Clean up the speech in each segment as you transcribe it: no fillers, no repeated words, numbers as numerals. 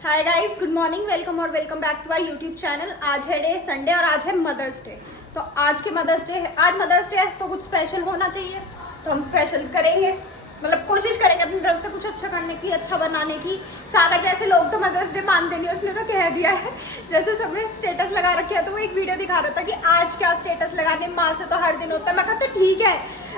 हाय guys, good morning, welcome और welcome back to our YouTube channel. आज है day Sunday और आज है मदर्स डे। तो आज मदर्स डे है तो कुछ स्पेशल होना चाहिए, तो हम स्पेशल करेंगे। मतलब कोशिश करेंगे अपनी तरफ से कुछ अच्छा करने की, अच्छा बनाने की। सागर जैसे लोग तो मदर्स डे मानते नहीं, उसने तो कह दिया है। जैसे सबने स्टेटस लगा रखे है तो वो एक वीडियो दिखा रहा था कि आज क्या स्टेटस लगाने, माँ से तो हर दिन होता है। मैं कहता ठीक है,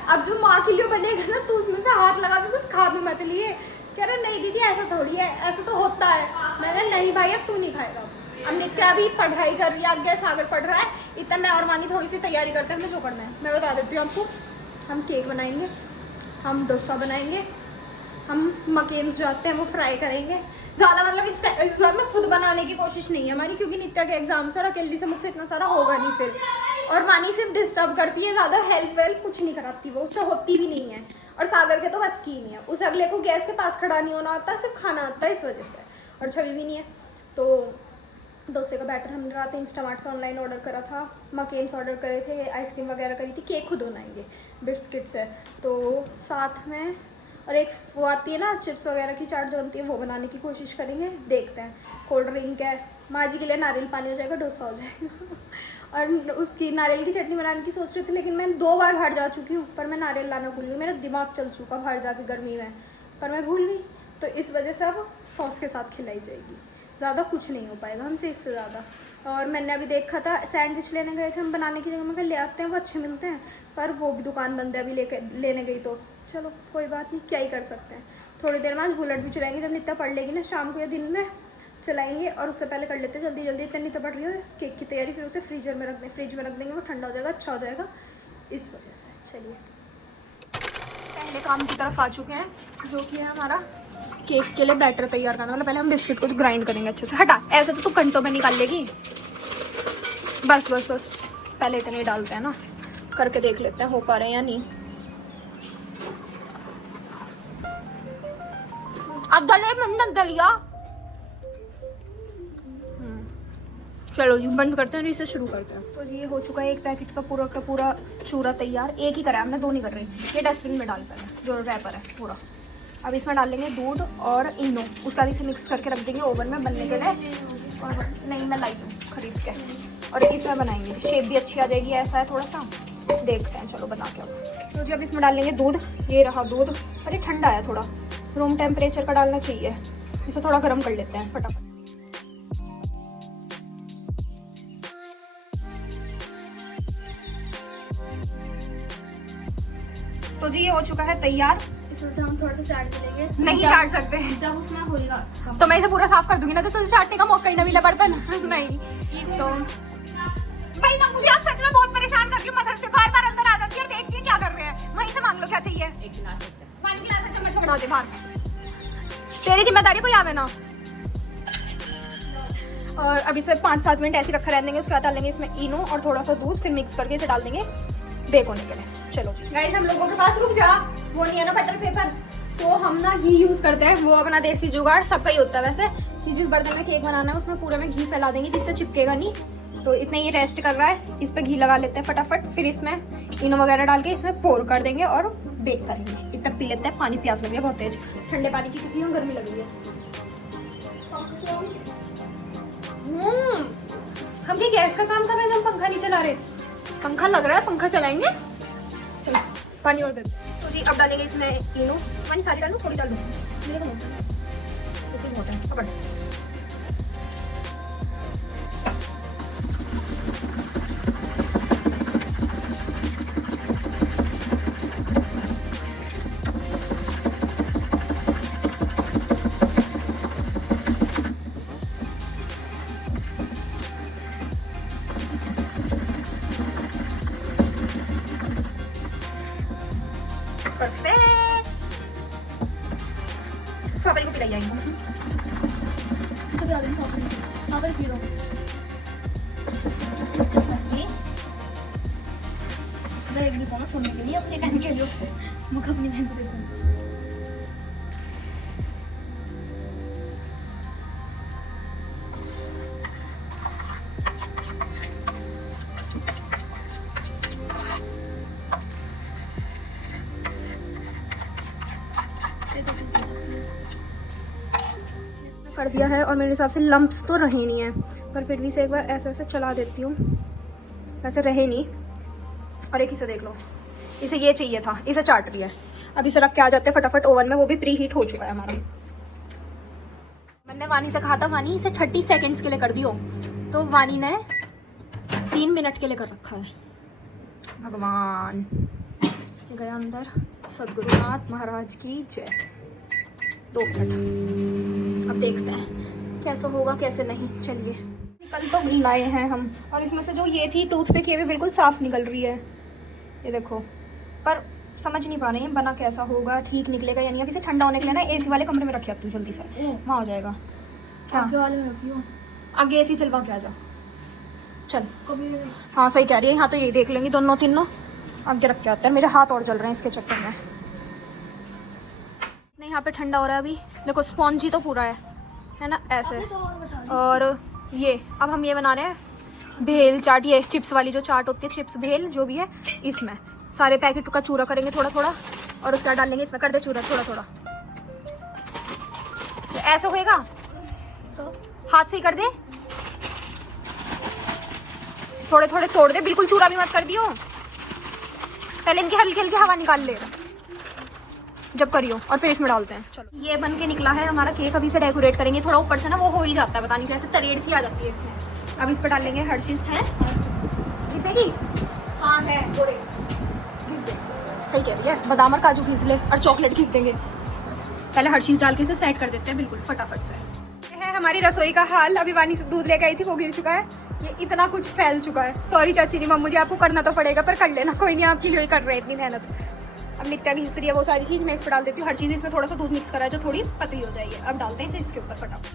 अब जो माँ के लिए बनेगा ना तो उसमें से हाथ लगा के कुछ खा भी मत लिए। कह रहे नहीं दीदी ऐसा थोड़ी है, ऐसा तो होता है। मैंने नहीं भाई, अब तू नहीं खाएगा। अब नित्या भी पढ़ाई कर रही है, आगे सागर पढ़ रहा है, इतना मैं और मानी थोड़ी सी तैयारी करते हैं। हमें जो करना है मैं बता देती हूँ आपको। हम केक बनाएंगे, हम डोसा बनाएंगे, हम मकेन्स जो आते हैं वो फ्राई करेंगे। ज़्यादा मतलब इस बार में खुद बनाने की कोशिश नहीं है हमारी, क्योंकि नित्या के एग्जाम से और अकेली से मुझसे इतना सारा होगा नहीं फिर। और मानी सिर्फ डिस्टर्ब करती है, ज़्यादा हेल्प वेल्प कुछ नहीं कराती, वो उससे होती भी नहीं है। और सागर के तो बस की नहीं है, उसे अगले को गैस के पास खड़ा नहीं होना आता, सिर्फ खाना आता है इस वजह से। और छवि भी नहीं है। तो डोसे का बैटर हमने रात इंस्टामार्ट से ऑनलाइन ऑर्डर करा था, मकेन्स ऑर्डर करे थे, आइसक्रीम वगैरह करी थी, केक खुद बनाएंगे, बिस्किट्स है तो साथ में। और एक वो आती है ना चिप्स वगैरह की चाट जो बनती है, वो बनाने की कोशिश करेंगे, देखते हैं। कोल्ड ड्रिंक है, माँ जी के लिए नारियल पानी हो जाएगा, डोसा हो जाएगा। और उसकी नारियल की चटनी बनाने की सोच रही थी, लेकिन मैं 2 बार बाहर जा चुकी हूँ, पर मैं नारियल लाना भूल गई। मेरा दिमाग चल चुका बाहर जाके गर्मी में, पर मैं भूल गई। तो इस वजह से अब सॉस के साथ खिलाई जाएगी, ज़्यादा कुछ नहीं हो पाएगा हमसे इससे ज़्यादा। और मैंने अभी देखा था, सैंडविच लेने गए थे हम बनाने की जगह, मैं कहा ले आते हैं, वो अच्छे मिलते हैं, पर वो भी दुकान बंद है अभी। लेने गई तो चलो कोई बात नहीं, क्या ही कर सकते हैं। थोड़ी देर में आज बुलेट भी चलाएंगे, जब नित्या पढ़ लेगी ना शाम को या दिन में चलाएंगे। और उससे पहले कर लेते हैं जल्दी जल्दी, इतनी नित्या पढ़ रही है केक की तैयारी, फिर उसे फ्रीज में रख देंगे, वो ठंडा हो जाएगा, अच्छा हो जाएगा, इस वजह से। चलिए पहले काम की तरफ आ चुके हैं, जो कि है हमारा केक के लिए बैटर तैयार करना। मतलब पहले हम बिस्किट को तो ग्राइंड करेंगे अच्छे से। हटा, ऐसे तो तू घंटों में निकाल लेगी। बस बस बस, पहले इतने डालते हैं ना, करके देख लेते हैं हो पा रहे हैं या नहीं। अब दले मैंने दलिया। चलो जी बंद करते हैं, इसे शुरू करते हैं। तो जी ये हो चुका है एक पैकेट का पूरा चूरा तैयार। एक ही करा है हमने, 2 नहीं कर रहे। ये डस्टबिन में डाल पहले, जो रैपर है पूरा। अब इसमें डाल लेंगे दूध और इनो, उसका इसे मिक्स करके रख देंगे ओवन में बनने के लिए। और नहीं, मैं लाई हूँ खरीद के, और इसमें बनाएंगे, शेप भी अच्छी आ जाएगी। ऐसा है थोड़ा सा, देखते हैं चलो बना के। अब तो जी अब इसमें डाल लेंगे दूध। ये रहा दूध, अरे ठंडा है थोड़ा, रूम टेम्परेचर का डालना चाहिए। इसे थोड़ा गर्म कर लेते हैं फटाफट। तो जी ये हो चुका है तैयार। इसमें से हम थोड़ा सा चाट देंगे। नहीं चाट सकते, जब उसमें होगा तो मैं इसे पूरा साफ कर दूंगी ना, तो तुझे चाटने का मौका ही ना मिला बर्तन। नहीं तो भाई ना, मुझे आप सच में बहुत परेशान कर रही हूँ। मदर से बार अंदर आ जाती है, देख के क्या कर रहे हैं, वहीं से मांग लो क्या चाहिए। एक गिलास चम्मच पकड़ा दे बाहर, तेरी जिम्मेदारी कोई आवे ना। और अब इसे 5-7 मिनट ऐसे रखा रहने देंगे। उसके बाद डालेंगे इसमें इनो और थोड़ा सा दूध, फिर मिक्स करके इसे डाल देंगे बेक होने के लिए। चलो गाइस, हम लोगों के पास, रुक जा, वो नहीं है ना बटर पेपर, सो हम ना घी यूज करते हैं। वो अपना देसी जुगाड़ सबका ही होता है वैसे, कि जिस बर्तन में केक बनाना है उसमें पूरे में घी फैला देंगे जिससे चिपकेगा नहीं। तो इतने ये रेस्ट कर रहा है, इस पे घी लगा लेते हैं फटाफट, फिर इसमें इनो वगैरह डाल के इसमें पोर कर देंगे और बेक करेंगे। इतना पी लेते हैं, पानी प्यास लग रही है बहुत तेज, ठंडे पानी की, क्योंकि गर्मी लग रही है। हम ये गैस का काम कर रहे हैं, हम पंखा नहीं चला रहे। पंखा लग रहा है, पंखा चलाएंगे। चलो पानी और दे दो। तो जी अब डालेंगे इसमें इनो। पानी सारी डालूं, थोड़ी डालूं? बहुत है, पकड़। परफेक्ट, पापा को पिलाई जाएंगे। छोड़ने के लिए अपने बहन के जो मुख अपनी बहन को देखो। कर दिया है और मेरे हिसाब से लम्प्स तो रहे नहीं हैं, पर फिर भी से एक बार ऐसे ऐसे चला देती हूँ, वैसे रहे नहीं। और एक इसे देख लो, इसे ये चाहिए था, इसे चाट रही है। अब इसे रख के आ जाते हैं फटाफट ओवन में, वो भी प्री हीट हो चुका है हमारा। मैंने वानी से कहा था वानी इसे 30 सेकेंड्स के लिए कर दियो, तो वानी ने 3 मिनट के लिए कर रखा है। भगवान, ये गया अंदर। सदगुरुनाथ महाराज की जय। 2 मिनट, अब देखते हैं कैसा होगा कैसे नहीं। चलिए, कल तो लाए हैं हम, और इसमें से जो ये थी टूथपिक, ये भी बिल्कुल साफ़ निकल रही है, ये देखो। पर समझ नहीं पा रहे हैं बना कैसा होगा, ठीक निकलेगा या नहीं। अभी से ठंडा होने के लिए ना एसी वाले कमरे में रखिए तू, जल्दी से वहाँ हो जाएगा। क्या आगे वाले में रखियो, आगे एसी चलवा के आ जा। चल, कभी हाँ सही कह रही है। यहाँ तो यही देख लेंगी दोनों तीनों। आगे रख के आते हैं, मेरे हाथ और जल रहे हैं इसके चक्कर में। नहीं, यहाँ पे ठंडा हो रहा है अभी। देखो स्पॉन्जी तो पूरा है ना, ऐसे। तो और बता दो। और ये अब हम ये बना रहे हैं भेल चाट, ये चिप्स वाली जो चाट होती है, चिप्स भेल जो भी है, इसमें सारे पैकेट का चूरा करेंगे थोड़ा थोड़ा, और उसके बाद डालेंगे इसमें। कर दे चूरा थोड़ा थोड़ा, ऐसा होएगा तो हाथ से ही कर दे, थोड़े थोड़े तोड़ दे, बिल्कुल चूरा भी मत कर दियो। पहले इनकी हल्की हल्की हवा निकाल ले जब करियो, और फिर इसमें डालते हैं। चलो, ये बन के निकला है हमारा केक। अभी से डेकोरेट करेंगे, थोड़ा ऊपर से ना वो हो ही जाता है, पता नहीं कैसे तरेड़ सी आ जाती है इसमें। अब इस पर डालेंगे हर्शीज है, घिसेगी? हाँ है, गोरे घिस दे। सही कह रही है, बादाम और काजू घिस ले, और चॉकलेट घिस देंगे। पहले हर्शीज डाल के इसे सेट कर देते हैं बिल्कुल फटाफट से। ये है हमारी रसोई का हाल। अभी वानी से दूध लेके आई थी, वो गिर चुका है। ये इतना कुछ फैल चुका है। सॉरी चाची जी, मुझे आपको करना तो पड़ेगा, पर कर लेना, कोई नहीं, आपके लिए कर रहे हैं इतनी मेहनत। अब नित्या घिस रही है वो सारी चीज़, मैं इस पर डाल देती हूँ। हर चीज़ इसमें थोड़ा सा दूध मिक्स करा है जो थोड़ी पतली हो जाएगी। अब डालते हैं इसे इसके ऊपर फटाफट।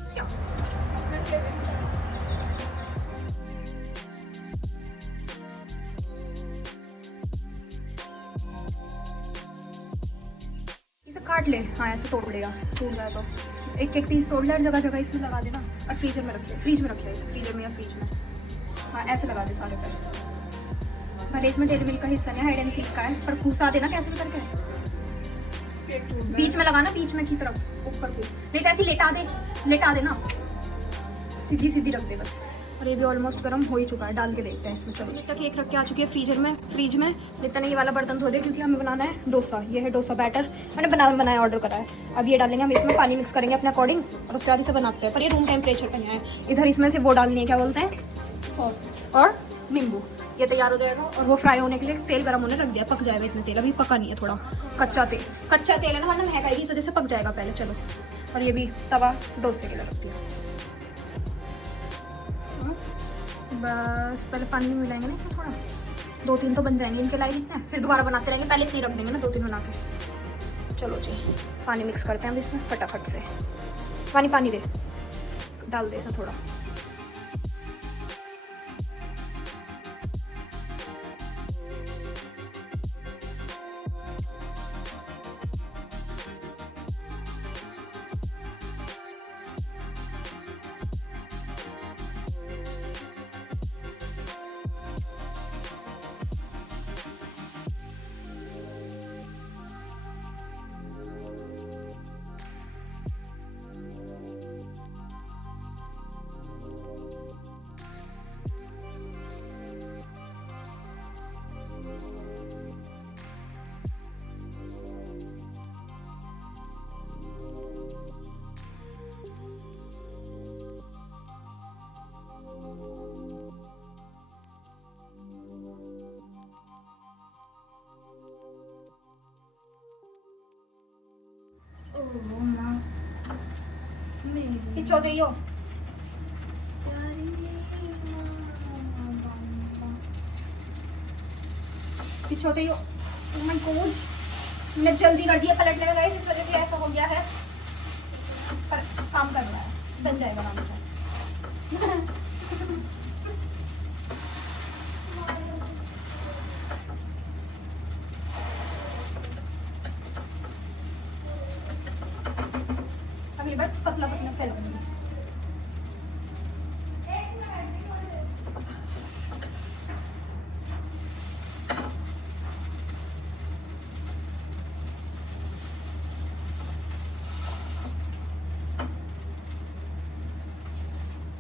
इसे काट ले, हाँ ऐसे तोड़ लेगा, टूट जाए तो एक एक पीस तोड़ ले, और जगह जगह इसमें लगा देना, और फ्रीजर में रखिए। फ्रीज में रखिए इसे, फ्रीजर में या फ्रीज में, हाँ ऐसे लगा दे सारे पे। भले इसमें डेयरी मिल्क का हिस्सा नहीं, हाइड एंड सीक का है, पर घुसा देना कैसे भी करके। बीच में लगाना, बीच में की तरफ ऊपर को, नहीं तो ऐसे लेटा देना, सीधी सीधी रख दे बस। और ये भी ऑलमोस्ट गर्म हो ही चुका है, डाल के देखते हैं इसमें। चलो, तक केक रख के आ चुकी है फ्रीज में। नित्या ने ये वाला बर्तन धो दिया, क्योंकि हमें बनाना है डोसा। ये है डोसा बैटर, मैंने बनाया ऑर्डर करा है। अब ये डालेंगे हम इसमें, पानी मिक्स करेंगे अपने अकॉर्डिंग, और उसके बाद इसे बनाते हैं। पर ये रूम टेम्परेचर पर है। इधर इसमें से वो डालनी है, क्या बोलते हैं, सॉस और नींबू। ये तैयार हो जाएगा, और वो फ्राई होने के लिए तेल गर्म होने रख दिया, पक जाएगा। इतना तेल अभी पका नहीं है, थोड़ा कच्चा तेल है ना, वरना महंगाई इस वजह से पक जाएगा पहले। चलो, और ये भी तवा डोसे के लिए रख दिया। बस पहले पानी में मिलाएंगे ना इसमें थोड़ा, 2-3 तो बन जाएंगे इनके लायक इतने, फिर दोबारा बनाते रहेंगे। पहले इतनी रख देंगे ना, 2-3 बना के। चलो जी, पानी मिक्स करते हैं अब इसमें फटाफट से। पानी दे, डाल दे इसमें थोड़ा। हो जाइयो, पीछे हो जाइयो। ओह माय गॉड, मैंने जल्दी कर दिया पलटने में, गाइस इस वजह से ऐसा हो गया है, पर काम कर रहा है, बन जाएगा आराम से। अगली बार पतला पतला फैलाऊंगी।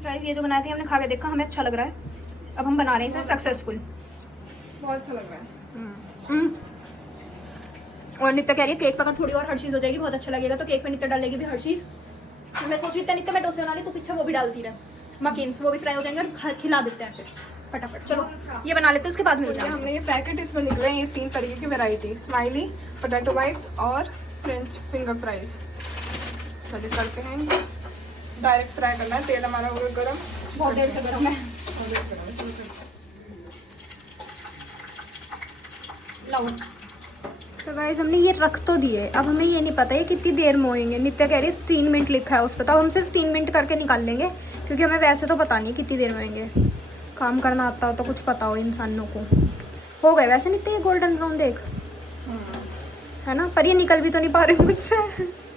गाइस ये जो बनाए थे हमने खा के देखा, हमें अच्छा लग रहा है। अब हम बना रहे हैं इसे सक्सेसफुल। बहुत अच्छा लग रहा है। और नित्य कह रही है केक पर अगर थोड़ी और हर चीज़ हो जाएगी बहुत अच्छा लगेगा, तो केक पे नित्य डालेगी भी हर चीज़। मैं सोच रही थी नित्य मैं डोसे बना ली, तो पीछे वो भी डालती रहे मकीन्स, वो भी फ्राई हो जाएंगे और खिला देते हैं फिर फटाफट। चलो ये बना लेते हैं, उसके बाद मिलते हैं। हमने ये पैकेट इसमें निकले हैं, ये 3 तरीके की वैरायटी, स्माइली, पोटैटो बाइट्स और फ्रेंच फिंगर फ्राइज। चलिए करते हैं इनको। डायरेक्ट फ्राई करना है, तेल हमारा हो गया गर्म। बहुत देर से गर्म है। लाओ। तो गाइस हमने ये रख तो दिए, अब हमें ये नहीं पता है कितनी देर में होएंगे। नित्य कह रही है 3 मिनट लिखा है उस पर, तो हम सिर्फ 3 मिनट करके निकाल लेंगे, क्योंकि हमें वैसे तो पता नहीं कितनी देर में होएंगे। काम करना आता हो तो कुछ पता हो इंसानों को। हो गए वैसे नित्य ये गोल्डन ब्राउन देख, है ना, पर ये निकल भी तो नहीं पा रहे मुझसे।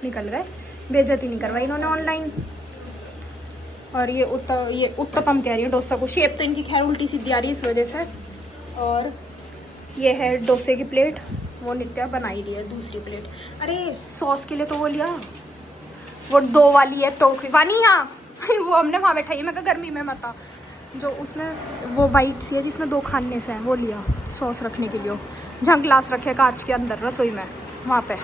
निकल गए, बेइज्जती नहीं करवाई इन्होंने ऑनलाइन। और ये उत्तपम कह रही है डोसा को, शेप तो इनकी खैर उल्टी सीधी आ रही है इस वजह से। और ये है डोसे की प्लेट, वो नित्या बनाई रही है दूसरी प्लेट। अरे सॉस के लिए तो वो लिया, वो 2 वाली है टोकरी वानी यहाँ वो हमने वहाँ बैठाई है, मैं कहा गर्मी में मत आ। जो उसमें वो वाइट सी है जिसमें 2 खाने से हैं, वो लिया सॉस रखने के लिए। जहाँ ग्लास रखे कांच के अंदर रसोई में, वहाँ पे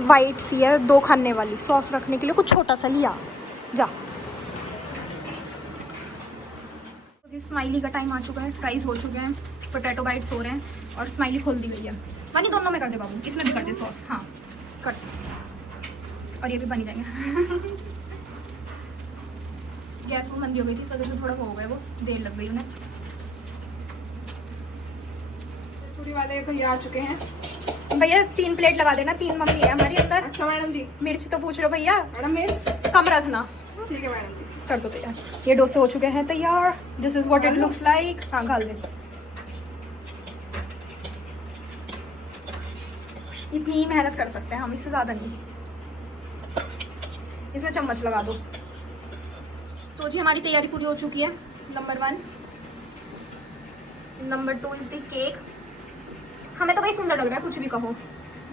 वाइट सी है 2 खाने वाली, सॉस रखने के लिए कुछ छोटा सा लिया। जा, स्माइली का टाइम आ चुका है, फ्राइज हो चुके हैं, पोटैटो बाइट्स हो रहे हैं और स्माइली खोल दी गई है। वानी दोनों में कर दे बाबू, इसमें भी कर दे सॉस। हाँ कर, और ये भी बनी जाएंगे। गैस वो मंदी हो गई थी, इस वजह से थोड़ा वो हो गया, वो देर लग गई उन्हें। पूरी वाले भैया आ चुके हैं। भैया 3 प्लेट लगा देना, 3 मम्मी है हमारी अंदर। अच्छा मैडम जी। मिर्च तो पूछ रहे हो भैया, मैडम मिर्च कम रखना। ठीक है मैडम जी। कर दो तैयार। ये डोसे हो चुके हैं तैयार। This is what it looks like. हाँ घाल दे, इतनी ही मेहनत कर सकते हैं हम, इससे ज़्यादा नहीं। इसमें चम्मच लगा दो। तो जी हमारी तैयारी पूरी हो चुकी है। Number 1, number 2 is the cake. हमें तो भाई सुंदर लग रहा है, कुछ भी कहो,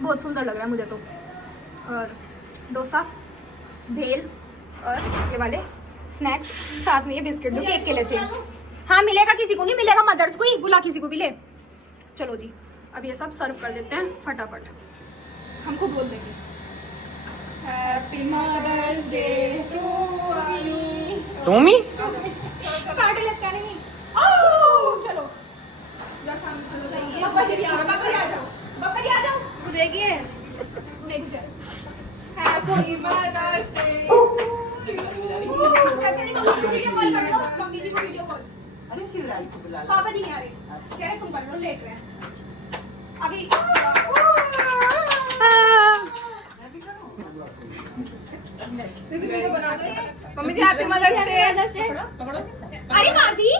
बहुत सुंदर लग रहा है मुझे तो। और डोसा, भेल और ये वाले स्नैक्स, साथ में ये बिस्किट जो केक के लिए थे। हाँ मिलेगा, किसी को नहीं मिलेगा, मदर्स को ही बुला, किसी को भी ले। चलो जी अब ये सब सर्व कर देते हैं फटाफट। हम खुद बोल देंगे happy mother's day to me. टोमी पार्टी लगता नहीं। ओह चलो पापा जी भी आ, पापा जी आ जाओ, पापा जी आ जाओ। बुझेगी है। नहीं बुझे। Happy mother's day. चाचा जी को वीडियो कॉल कर लो, मम्मी जी को वीडियो कॉल। अरे शिवराज को बुला लो। पापा जी नहीं आ रहे, कह रहे तुम कर लो, लेट रहे हैं अभी। दीदी वीडियो बना दो। Mummy ji happy mother's day. अरे माँ जी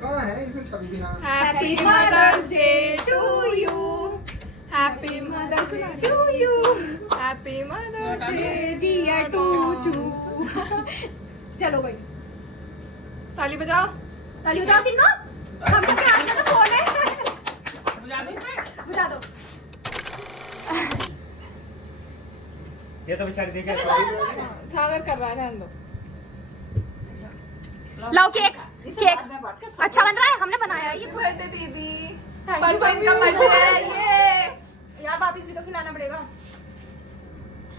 कहाँ है इसमें छवि भी ना। Happy mother's day to you. Happy mother's day to you. Happy mother's day dear to you. चलो भाई ताली बजाओ। ताली बजाओ तीनों। हम तो प्यार का तो फोन है, बुझा दो। ये तो बेचारी देखे सागर कर रहा है, रहने दो। लाओ केक, केक अच्छा बन रहा है, हमने बनाया है ये। बर्थडे दीदी, परसों इनका बर्थडे है ये। यार वापिस भी तो खिलाना पड़ेगा।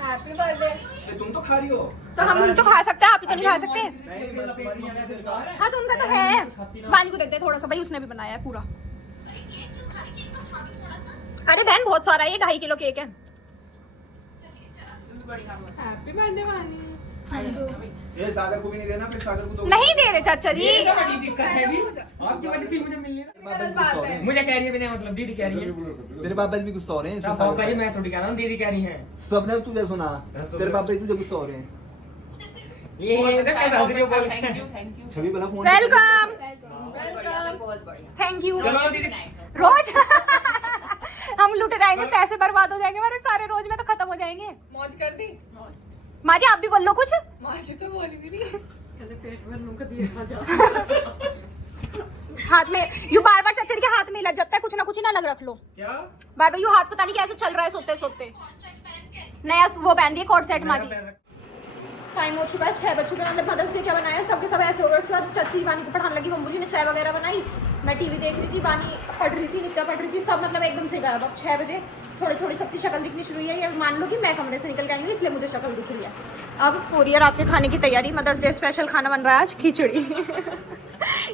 Happy birthday. तुम तो खा रही हो। तो हम तो खा सकते हैं, आप ही तो नहीं खा सकते। नहीं तुम्हारी मम्मी से कहा। हाँ तो उनका तो है, वानी को देते हैं थोड़ा सा, भाई उसने भी बनाया है पूरा। अरे बहन बहुत सारा है, ये 2.5 किलो केक है। हैप्पी बर्थडे वानी। ये सागर को भी नहीं देना, फिर सागर को तो नहीं दे रहे चाचा जी। ये तो बड़ी दिक्कत है भी, आपकी वजह से मुझे मिलने गलत बात है। मुझे कह रही है बिना मतलब दीदी कह रही है। तेरे पापा भी गुस्सा हो रहे हैं इसमें। पापा जी मैं थोड़ी कह रहा हूँ, दीदी कह रही हैं। सबने तुझे सुना, तेरे पापा भी तुझे गुस्सा हो रहे हैं। ये देखो कैसे हंस रही हो, बोल। छवि वाला phone. Welcome, welcome. Thank you. चलो दीदी रोज हम लुट जाएंगे, पैसे बर्बाद हो जाएंगे हमारे सारे, रोज में तो खत्म हो जाएंगे। मौज कर दी। माँ जी आप भी बोल लो कुछ। माँ जी तो बोली दीदी। हाथ में यू बार बार चाचा के हाथ में लग जाता है, कुछ ना कुछ ही ना लग रख लो। क्या बार बार यू हाथ पता नहीं कैसे चल रहा है सोते सोते। नया वो पहन रही है कोट सेट माँ जी। टाइम हो चुका है 6 बज चुके हैं। मतलब मदर्स डे क्या बनाया सबके सब ऐसे हो गए। उसके बाद चाची वानी को पढ़ाने लगी, मम्मी जी ने चाय वगैरह बनाई, मैं टीवी देख रही थी, वानी पढ़ रही थी, नित्या पढ़ रही थी, सब मतलब एकदम से गायब। अब 6 बजे थोड़ी थोड़ी सबकी शक्ल दिखनी शुरू हुई है। ये मान लो कि मैं कमरे से निकल के आई हूँ इसलिए मुझे शक्ल दिख रही है। अब हो रही है रात के खाने की तैयारी। मदर्स डे स्पेशल खाना बन रहा है आज, खिचड़ी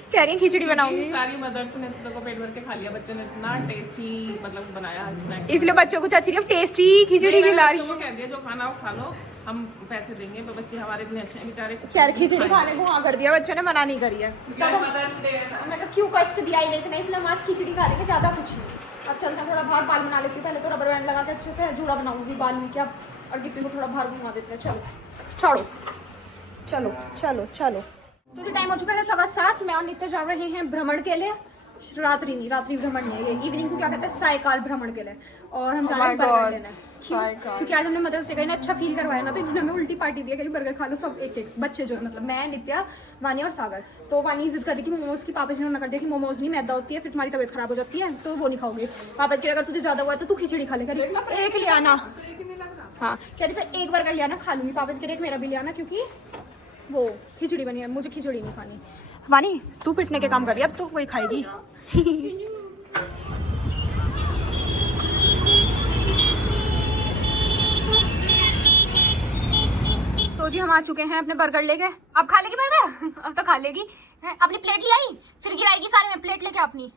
कह रही है खिचड़ी बनाऊंगी। सारी मदर्स ने तो पेट भर के खा लिया, बच्चों ने इतना टेस्टी मतलब बनाया स्नैक, इसलिए बच्चों को चाची टेस्टी खिचड़ी खिला रही है। कह दिया जो खाना वो खा लो, हम पैसे देंगे। तो बच्चे हमारे इतने अच्छे हैं बेचारे। यार खिचड़ी खाने को हाँ कर दिया बच्चों ने, मना नहीं करी है। मदर्स डे मैं कहा क्यों कष्ट दिया ही नहीं इतना, इसलिए हम आज खिचड़ी खा लेंगे, ज़्यादा कुछ नहीं। अब चलते हैं थोड़ा बाहर, बाल बना लेती हूँ। पहले तो रबर बैंड लगा के अच्छे से जूड़ा बनाऊंगी बाल में क्या, और गिप्पी को थोड़ा बाहर घुमा देते हैं। चलो छोड़ो, चलो चलो चलो। तो टाइम हो चुका है 7:15। मैं और नित्य जा रहे हैं भ्रमण के लिए। रात्रि भ्रमण नहीं, ये इवनिंग को क्या कहते हैं, सायकाल भ्रमण के लिए। और हम जा रहे हैं बर्गर लेने। क्योंकि आज हमने मदर्स डे का इन्हें अच्छा फील करवाया ना, तो इन्होंने हमें उल्टी पार्टी दिया कि बर्गर खा लो सब एक एक। बच्चे जो मतलब मैं, नित्या, वानी और सागर। तो वानी जिद कर रही थी मोमोज की, पापा जी ने मना कर दिया कि मोमोज नहीं, मैदा होती है, फिर तुम्हारी तबीयत खराब हो जाती है, तो वो नहीं खाओगे। पापा जी अगर तुझे ज्यादा हुआ है तो तू खिचड़ी खा लेगा, एक ले आना। हाँ कह रही तो एक बर्गर ले आना, खा लूंगी। पापा जी कह रहे एक मेरा भी ले आना, क्योंकि वो खिचड़ी बनी है, मुझे खिचड़ी नहीं खानी। वानी तू पिटने के काम कर रही है, अब तो वही खाएगी। तो जी हम आ चुके हैं अपने बर्गर लेके। अब खा लेगी बर्गर? अब तो खा लेगी। अपनी प्लेट ले आई, फिर गिराएगी सारे में, प्लेट लेके अपनी।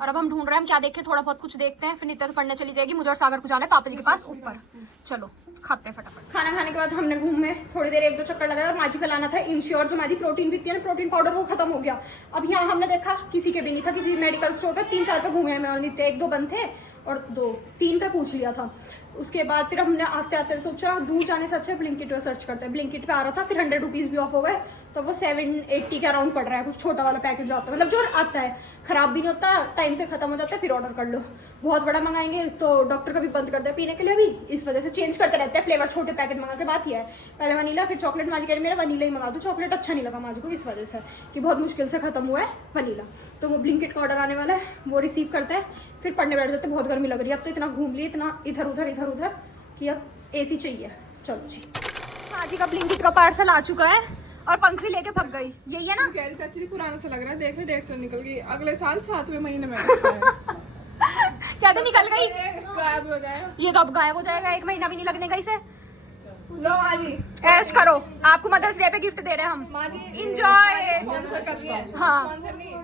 और अब हम ढूंढ रहे हैं हम क्या देखें, थोड़ा बहुत कुछ देखते हैं, फिर नित्या तो पढ़ने चली जाएगी। मुझे और सागर को जाना है पापा जी के पास ऊपर। चलो खाते हैं फटाफट। खाना खाने के बाद हमने घूमे थोड़ी देर, 1-2 चक्कर लगाया। और माजी का लाना था इंश्योर, जो माजी प्रोटीन पीती है ना, प्रोटीन पाउडर, वो खत्म हो गया। अब यहाँ हमने देखा किसी के भी नहीं था, किसी मेडिकल स्टोर पे 3-4 पे घूमे मैं और नित्य, 1-2 बंद थे और 2-3 पे पूछ लिया था। उसके बाद फिर हमने आते आते सोचा दूर जाने से अच्छा ब्लिंकिट पे सर्च करते हैं। ब्लिंकिट पे आ रहा था, फिर 100 रुपीज़ भी ऑफ हो गए, तो वो 780 के अराउंड पड़ रहा है। कुछ छोटा वाला पैकेट जो आता है, मतलब जो आता है, खराब भी नहीं होता, टाइम से खत्म हो जाता है, फिर ऑर्डर कर लो। बहुत बड़ा मंगाएंगे तो डॉक्टर का भी बंद कर दे पीने के लिए भी, इस वजह से चेंज करते रहते हैं फ्लेवर, छोटे पैकेट मंगा के। बात ही है पहले वनीला, फिर चॉकलेट। माजी कह रही मेरा वनीला ही मंगा दो, चॉकलेट अच्छा नहीं लगा माजी को, इस वजह से कि बहुत मुश्किल से खत्म हुआ है वनीला। तो वो ब्लिंकिट का ऑर्डर आने वाला है, वो रिसीव करते हैं, फिर पढ़ने बैठ जाते हैं। बहुत गर्मी लग रही है, अब तो इतना घूम लिए, इतना इधर उधर कि अब AC चाहिए। चलो जी, माजी का ब्लिंकिट का पार्सल आ चुका है और पंख भी लेके फंस गई। यही है ना, कह रही चाची पुराना सा लग रहा है, देख ले डेट तो निकल गई, अगले साल 7वें महीने में क्या तो निकल गई, गायब हो जाएगा। ये तो अब गायब हो जाएगा, 1 महीना भी नहीं लगने का इसे। लो माजी ऐश करो, आपको मदर्स डे पे गिफ्ट दे रहे हैं हम, माजी इंजॉय। स्पॉन्सर कर दिया है। हाँ। स्पॉन्सर नहीं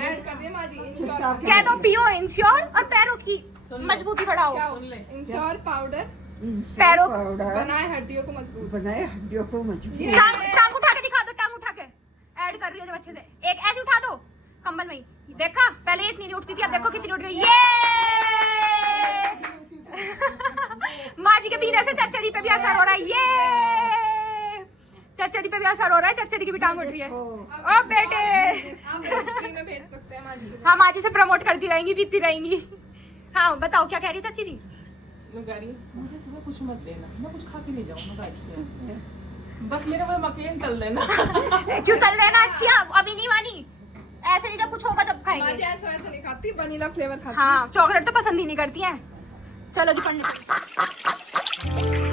ऐड कर दिया माजी। इंश्योर कह दो पियो इंश्योर, और पैरों की मजबूती बढ़ाओ। इंश्योर पाउडर पैरों बनाए हड्डियों को मजबूत। टांग उठा के दिखा दो, टांग उठा के ऐड कर रही है जब अच्छे से। एक ऐसे उठा दो कंबल में ही, देखा पहले इतनी नहीं उठती थी, अब देखो कितनी उठ गई। ये माजी के पीने से चच्चड़ी पे भी असर हो रहा है, ये चच्चड़ी पे भी असर हो रहा है, चच्चड़ी की भी टांग उठ रही है। ओ बेटे आप फ्री में भेज सकते हैं माजी। हाँ माजी से प्रमोट करती रहेंगी, पीती रहेंगी। हाँ बताओ क्या कह रही हो चाची जी? मुझे सुबह कुछ मत देना, मैं कुछ खा के नहीं जाऊंगा, बस मेरे वो मकेन तल देना। क्यों तल देना? अच्छी अभी नहीं मानी, ऐसे नहीं, जब कुछ होगा जब खाएंगे। माजी ऐसा नहीं खाती, वनीला फ्लेवर खाती। हाँ चॉकलेट तो पसंद ही नहीं करती है। चलो जी पढ़ने चलो।